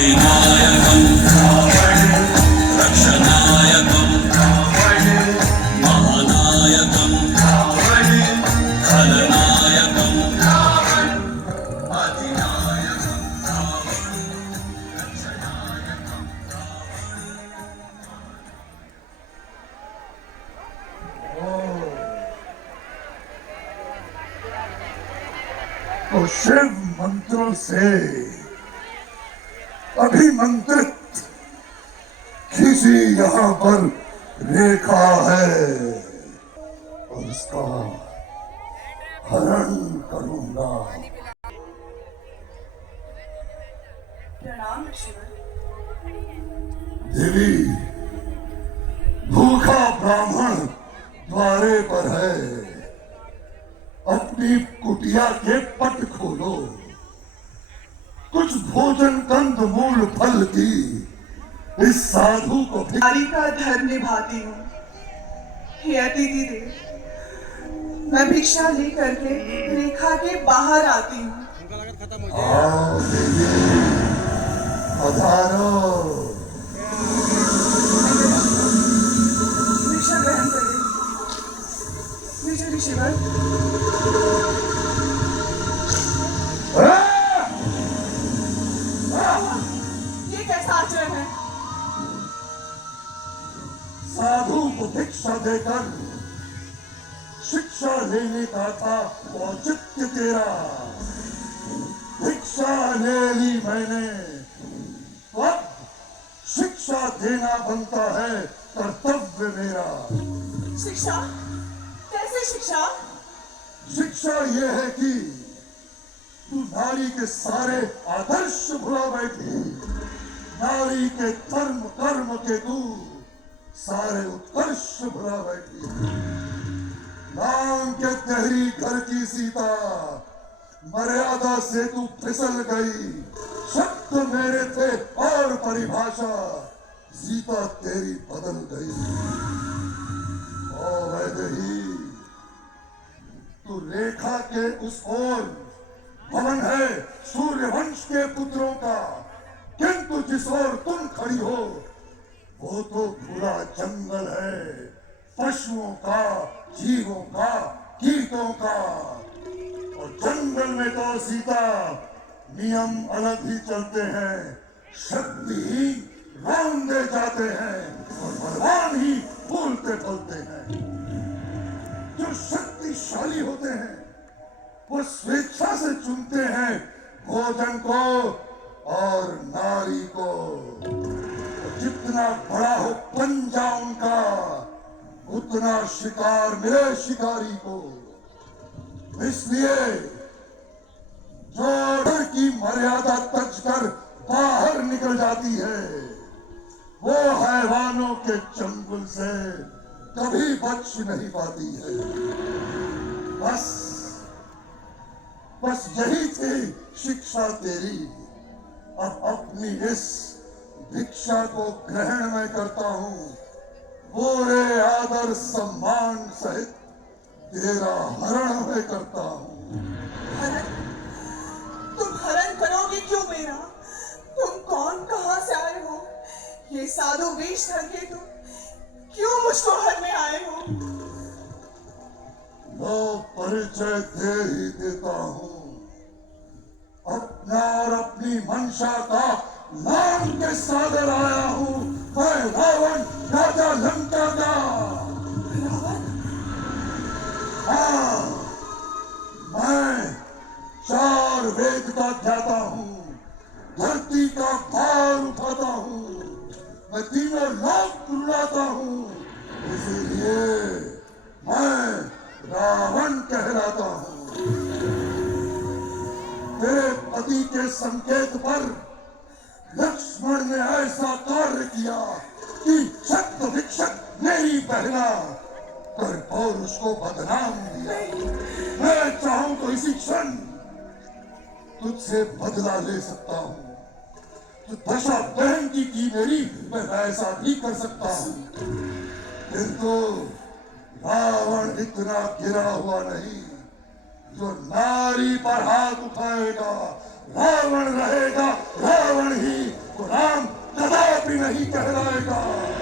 अधिनायकं रक्षनायकं महानायकं खलनायकं अधिनायकं रक्षनायकं। तो शिव मंत्रों से अभिमंत्रित किसी यहाँ पर रेखा है और उसका हरण करूंगा। प्रणाम ऋषिवर। देवी, भूखा ब्राह्मण द्वारे पर है, अपनी कुटिया के पट खोलो। कुछ भोजन कंद मूल फल की इस साधु को नारी का धर्म निभाती हूँ। हे अतिथि देव, मैं भिक्षा लेकर के रेखा के बाहर आती हूँ। आओ देवी, पधारो। भिक्षा ग्रहण करें। ऋषिवर। ये कैसा आचरण है? साधु को भिक्षा देकर शिक्षा लेने का था औचित्य तेरा। भिक्षा ले ली मैंने, तो अब शिक्षा देना बनता है कर्तव्य मेरा। शिक्षा? कैसे शिक्षा? शिक्षा यह है कि तू नारी के सारे आदर्श भुला बैठी। नारी के धर्म कर्म के तू सारे उत्कर्ष भुला बैठी। नाम के तहरी घर की सीता, मर्यादा से तू फिसल गई। शब्द मेरे थे और परिभाषा, सीता तेरी बदल गई। ओ वैदेही, तू रेखा के उस ओर भवन है सूर्यवंश के पुत्रों का, किंतु जिस ओर तुम खड़ी हो वो तो पूरा जंगल है, पशुओं का, जीवों का, कीटों का। और जंगल में तो सीता नियम अलग ही चलते हैं, शक्ति ही रौंदे जाते हैं और बलवान ही फूलते फलते हैं। जो शक्तिशाली होते हैं वो स्वेच्छा से चुनते हैं भोजन को और नारी को। जितना बड़ा हो पंजा उनका, उतना शिकार मिले शिकारी को। इसलिए जो डर की मर्यादा तज कर बाहर निकल जाती है वो हैवानों के चंगुल से कभी बच नहीं पाती है। बस यही थी शिक्षा तेरी। अब अपनी इस भिक्षा को ग्रहण मैं करता हूँ, पूरे आदर सम्मान सहित तेरा हरण मैं करता हूँ। हरण? तुम हरण करोगे क्यों मेरा? तुम कौन, कहाँ से आए हो? ये साधु वेश धर के तुम क्यों मुझको हरने आए हो? लो परिचय दे ही देता हूँ। अपना और अपनी मंशा का नाम के सागर आया हूँ। मैं रावण, राजा लंका का। रावण? हाँ, मैं 4 वेद का ज्ञाता हूँ, धरती का भार उठाता हूँ, मैं तीनों लोक रुलाता हूँ। इसीलिए मैं रावण कहलाता हूँ। तेरे पति के संकेत पर लक्ष्मण ने ऐसा कार्य किया कि शक्त भिक्षक मेरी बहना कर पौरुष को बदनाम दिया। मैं चाहूं तो इसी क्षण तुझसे बदला ले सकता हूँ। तो दशा बहन की मेरी मैं ऐसा भी कर सकता हूँ, किंतु रावण इतना गिरा हुआ नहीं जो नारी पर हाथ उठाएगा। रावण रहेगा रावण ही, कभी नहीं कहलाएगा।